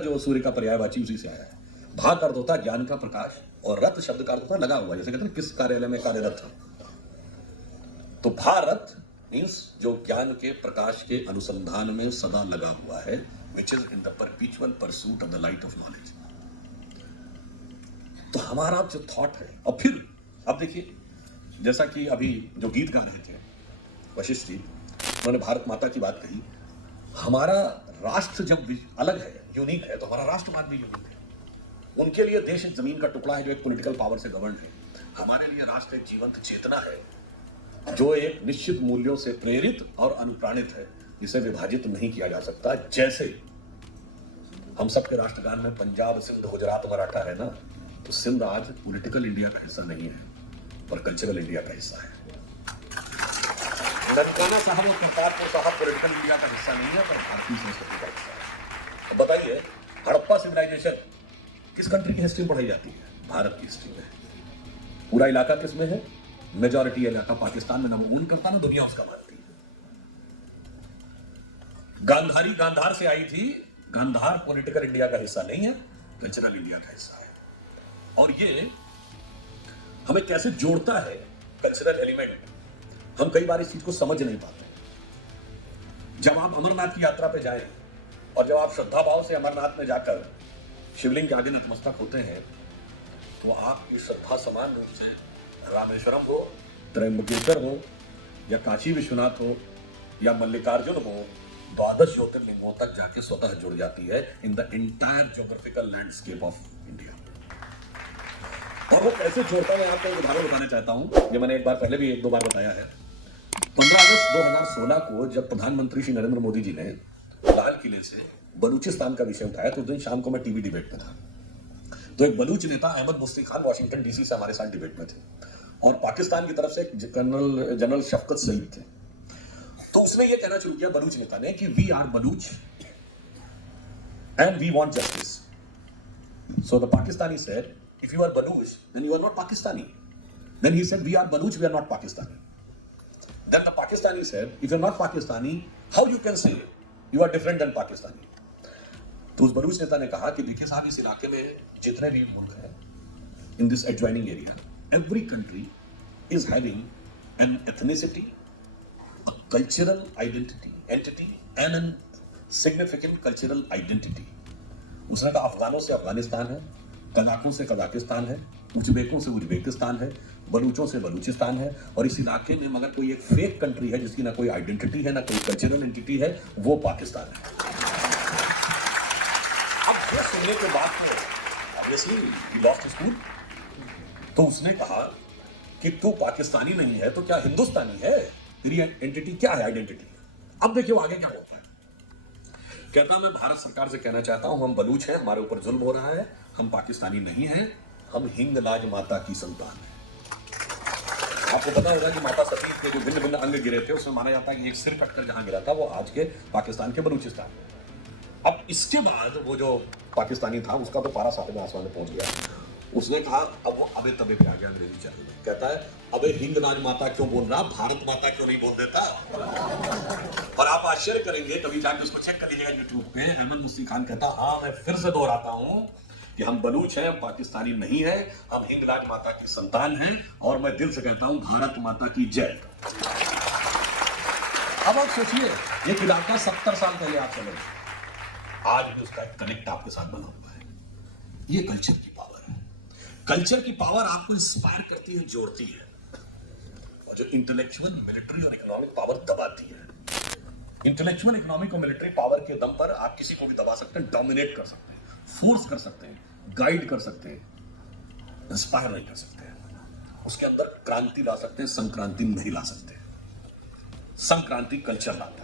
जो सूर्य का पर्यायवाची उसी से आया है। भा का अर्थ होता है ज्ञान का प्रकाश और रथ शब्द का अर्थ होता है लगा हुआ, जैसे कहते हैं किस कार्यालय में कार्यरत है। तो भारत मीन्स जो ज्ञान के प्रकाश के अनुसंधान में सदा लगा हुआ है, which is in the परपीचुअल pursuit of the light of knowledge. तो हमारा जो थॉट है, और फिर अब देखिए जैसा कि अभी जो गीत गा रहे थे वशिष्ठ जी, उन्होंने भारत माता की बात कही। हमारा राष्ट्र जब अलग है, यूनिक है, तो हमारा राष्ट्रवाद भी यूनिक है। उनके लिए देश एक जमीन का टुकड़ा है जो एक पॉलिटिकल पावर से गवर्न है। हमारे लिए राष्ट्र एक जीवंत चेतना है जो एक निश्चित मूल्यों से प्रेरित और अनुप्राणित है, जिसे विभाजित नहीं किया जा सकता। जैसे हम सबके राष्ट्रगान में पंजाब, सिंध, गुजरात, मराठा है ना, तो सिंध आज पॉलिटिकल इंडिया का हिस्सा नहीं है पर कल्चरल इंडिया का हिस्सा है। ननकाना साहब और करतारपुर साहब पॉलिटिकल इंडिया का हिस्सा नहीं है पर भारतीय संस्कृति का हिस्सा है। अब बताइए, हड़प्पा सिविलाइजेशन किस कंट्री की हिस्ट्री पढ़ाई जाती है? भारत की हिस्ट्री में। पूरा इलाका किस में है? मेजॉरिटी इलाका पाकिस्तान में। ना वो ऊन करता ना दुनिया उसका मानती है। गांधारी गांधार से आई थी। गांधार पॉलिटिकल इंडिया का हिस्सा नहीं है, कल्चरल इंडिया का हिस्सा है। और ये हमें कैसे जोड़ता है कल्चरल एलिमेंट, हम कई बार इस चीज को समझ नहीं पाते। जब आप अमरनाथ की यात्रा पे जाएं और जब आप श्रद्धा भाव से अमरनाथ में जाकर शिवलिंग के आगे नतमस्तक होते हैं, तो आपकी श्रद्धा समान रूप से रामेश्वरम हो, त्रयंबकेश्वर हो, या काशी विश्वनाथ हो, या मल्लिकार्जुन हो, 12 ज्योतिर्लिंगों तक जाके स्वतः जुड़ जाती है in the entire geographical landscape of India. और वो कैसे जोड़ता है, मैं आपको एक उदाहरण बताना चाहता हूं, जो मैंने एक बार पहले भी 1-2 बार बताया है। 15 अगस्त 2016 को जब प्रधानमंत्री श्री नरेंद्र मोदी जी ने लाल किले से बलूचिस्तान का विषय उठाया, तो उस दिन शाम को मैं टीवी डिबेट में था। तो एक बलूच नेता अहमद मुफ्ती खान वाशिंगटन डीसी से हमारे साथ डिबेट में थे, और पाकिस्तान की तरफ से जनरल शफकत सईद थे। तो उसने ये कहना शुरू किया, बलूच नेता ने, कि we are Baloch and we want justice. So the Pakistani said, if you are Baluch, then you are not Pakistani. Then he said, we are Baluch, we are not Pakistani. Then the Pakistani said, if you are not Pakistani, how you can say you are different than Pakistani? तो उस बलूच नेता ने कहा कि देखिए साहब, इस इलाके में जितने भी मुल्क हैं, in this adjoining area, every country is having an ethnicity, a cultural entity and a significant cultural identity. उसने कहा अफगानों से अफगानिस्तान है, कजाकों से कजाकिस्तान है, उज्बेकों से उज्बेकिस्तान है, बलूचों से बलूचिस्तान है, और इस इलाके में मगर कोई एक फेक कंट्री है जिसकी ना कोई आइडेंटिटी है ना कोई कल्चरल एंटिटी है, वो पाकिस्तान है। अब ये सुनने के बाद तो obviously he lost his cool. तो उसने कहा कि तू पाकिस्तानी नहीं है तो क्या हिंदुस्तानी है? तेरी एंटिटी क्या है, आइडेंटिटी? अब देखिए आगे क्या होता है। कहता मैं भारत सरकार से कहना चाहता हूं, हम बलूच हैं, हमारे ऊपर जुल्म हो रहा है, हम पाकिस्तानी नहीं हैं, हम हिंगलाज माता की संतान हैं। आपको पता होगा कि माता सती के जो भिन्न भिन्न अंग गिरे थे, उसमें माना जाता है कि एक सिर कटकर जहां गिरा था वो आज के पाकिस्तान के बलूचिस्तान में। अब इसके बाद वो जो पाकिस्तानी था उसका तो पारा 7वें आसमान में पहुंच गया। उसने कहा, अब वो अबे तबे पे आ गया अंग्रेजी चाहिए। कहता है, अबे हिंगलाज माता क्यों बोल रहा, भारत माता क्यों नहीं बोल देता? और आप आश्चर्य करेंगे, कभी जाके उसको चेक कर लीजिएगा यूट्यूब पे। अहमद मुफ्ती खान कहता, हाँ मैं फिर से दोहराता हूं कि हम बलूच हैं, पाकिस्तानी नहीं है, हम हिंगलाज माता की संतान हैं, और मैं दिल से कहता हूं भारत माता की जय। अब आप सोचिए, ये इलाका 70 साल पहले आप चले, आज भी उसका कनेक्ट आपके साथ बना हुआ है। ये कल्चर की पावर है। कल्चर की पावर आपको इंस्पायर करती है, जोड़ती है, और जो इंटेलेक्चुअल, मिलिट्री और इकोनॉमिक पावर दबाती है। इंटेलेक्चुअल, इकोनॉमिक और मिलिट्री पावर के दम पर आप किसी को भी दबा सकते हैं, डोमिनेट कर सकते हैं, फोर्स कर सकते हैं, गाइड कर सकते हैं, इंस्पायर नहीं कर सकते हैं। उसके अंदर क्रांति ला सकते हैं, संक्रांति नहीं ला सकते। संक्रांति कल्चर लाता है।